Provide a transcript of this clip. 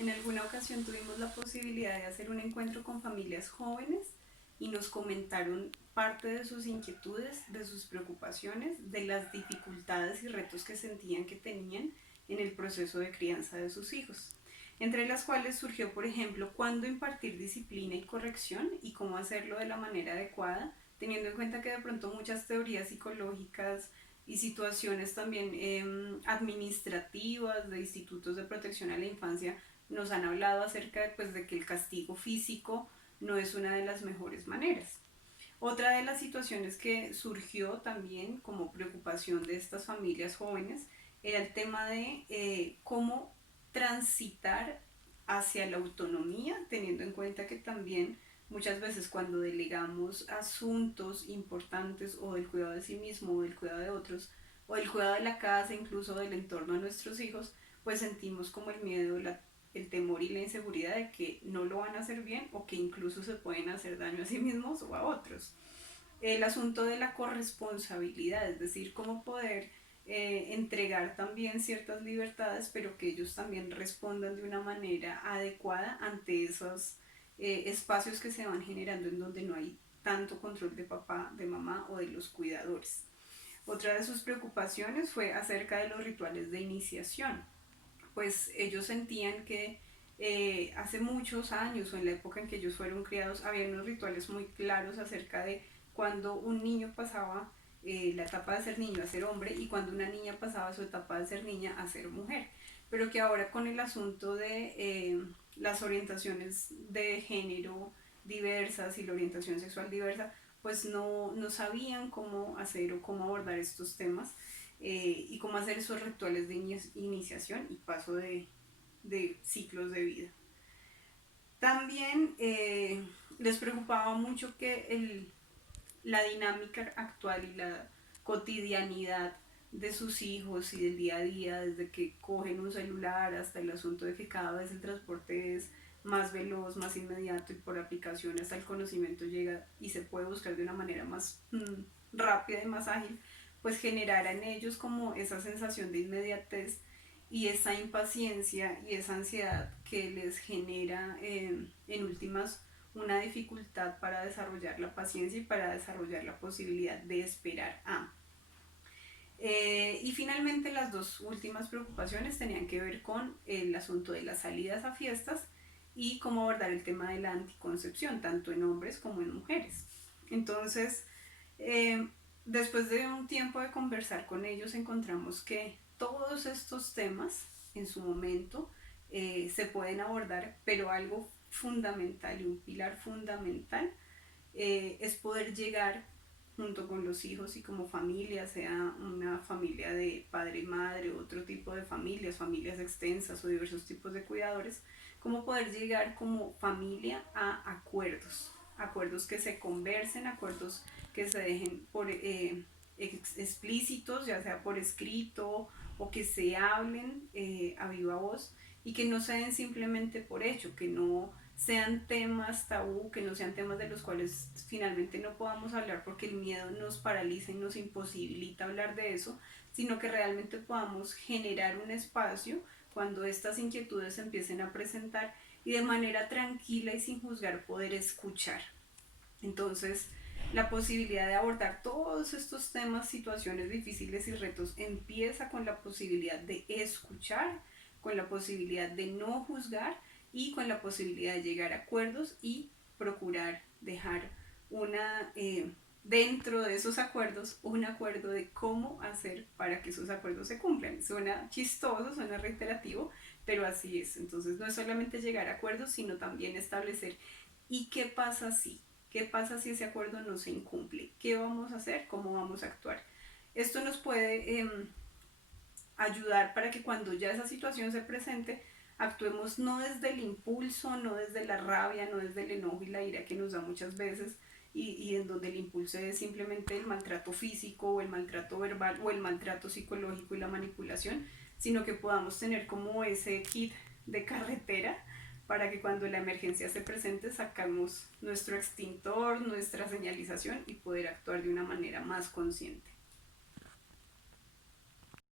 En alguna ocasión tuvimos la posibilidad de hacer un encuentro con familias jóvenes y nos comentaron parte de sus inquietudes, de sus preocupaciones, de las dificultades y retos que sentían que tenían en el proceso de crianza de sus hijos, entre las cuales surgió, por ejemplo, cuándo impartir disciplina y corrección y cómo hacerlo de la manera adecuada, teniendo en cuenta que de pronto muchas teorías psicológicas y situaciones también administrativas de institutos de protección a la infancia nos han hablado acerca pues, de que el castigo físico no es una de las mejores maneras. Otra de las situaciones que surgió también como preocupación de estas familias jóvenes era el tema de cómo transitar hacia la autonomía, teniendo en cuenta que también muchas veces cuando delegamos asuntos importantes o del cuidado de sí mismo o del cuidado de otros o del cuidado de la casa, incluso del entorno de nuestros hijos, pues sentimos como el miedo, el temor y la inseguridad de que no lo van a hacer bien o que incluso se pueden hacer daño a sí mismos o a otros. El asunto de la corresponsabilidad, es decir, cómo poder entregar también ciertas libertades, pero que ellos también respondan de una manera adecuada ante esos espacios que se van generando en donde no hay tanto control de papá, de mamá o de los cuidadores. Otra de sus preocupaciones fue acerca de los rituales de iniciación, pues ellos sentían que hace muchos años o en la época en que ellos fueron criados había unos rituales muy claros acerca de cuando un niño pasaba la etapa de ser niño a ser hombre y cuando una niña pasaba su etapa de ser niña a ser mujer, pero que ahora con el asunto de las orientaciones de género diversas y la orientación sexual diversa, pues no sabían cómo hacer o cómo abordar estos temas y cómo hacer esos rituales de iniciación y paso de ciclos de vida. También les preocupaba mucho que la dinámica actual y la cotidianidad de sus hijos y del día a día, desde que cogen un celular hasta el asunto de que cada vez el transporte es más veloz, más inmediato y por aplicación hasta el conocimiento llega y se puede buscar de una manera más rápida y más ágil, pues generara en ellos como esa sensación de inmediatez y esa impaciencia y esa ansiedad que les genera en últimas una dificultad para desarrollar la paciencia y para desarrollar la posibilidad de esperar a. Y finalmente las dos últimas preocupaciones tenían que ver con el asunto de las salidas a fiestas y cómo abordar el tema de la anticoncepción, tanto en hombres como en mujeres. Entonces, eh, después de un tiempo de conversar con ellos, encontramos que todos estos temas en su momento se pueden abordar, pero algo fundamental y un pilar fundamental es poder llegar junto con los hijos y como familia, sea una familia de padre, madre, otro tipo de familias, familias extensas o diversos tipos de cuidadores, cómo poder llegar como familia a acuerdos, acuerdos que se conversen, acuerdos que se dejen por explícitos, ya sea por escrito o que se hablen a viva voz y que no se den simplemente por hecho, que no sean temas tabú, que no sean temas de los cuales finalmente no podamos hablar porque el miedo nos paraliza y nos imposibilita hablar de eso, sino que realmente podamos generar un espacio cuando estas inquietudes se empiecen a presentar y de manera tranquila y sin juzgar poder escuchar. Entonces, la posibilidad de abordar todos estos temas, situaciones difíciles y retos empieza con la posibilidad de escuchar, con la posibilidad de no juzgar y con la posibilidad de llegar a acuerdos y procurar dejar una dentro de esos acuerdos un acuerdo de cómo hacer para que esos acuerdos se cumplan. Suena chistoso, suena reiterativo, pero así es. Entonces no es solamente llegar a acuerdos, sino también establecer ¿y qué pasa si? ¿Qué pasa si ese acuerdo no se incumple? ¿Qué vamos a hacer? ¿Cómo vamos a actuar? Esto nos puede ayudar para que cuando ya esa situación se presente, actuemos no desde el impulso, no desde la rabia, no desde el enojo y la ira que nos da muchas veces y en donde el impulso es simplemente el maltrato físico o el maltrato verbal o el maltrato psicológico y la manipulación, sino que podamos tener como ese kit de carretera para que cuando la emergencia se presente sacamos nuestro extintor, nuestra señalización y poder actuar de una manera más consciente.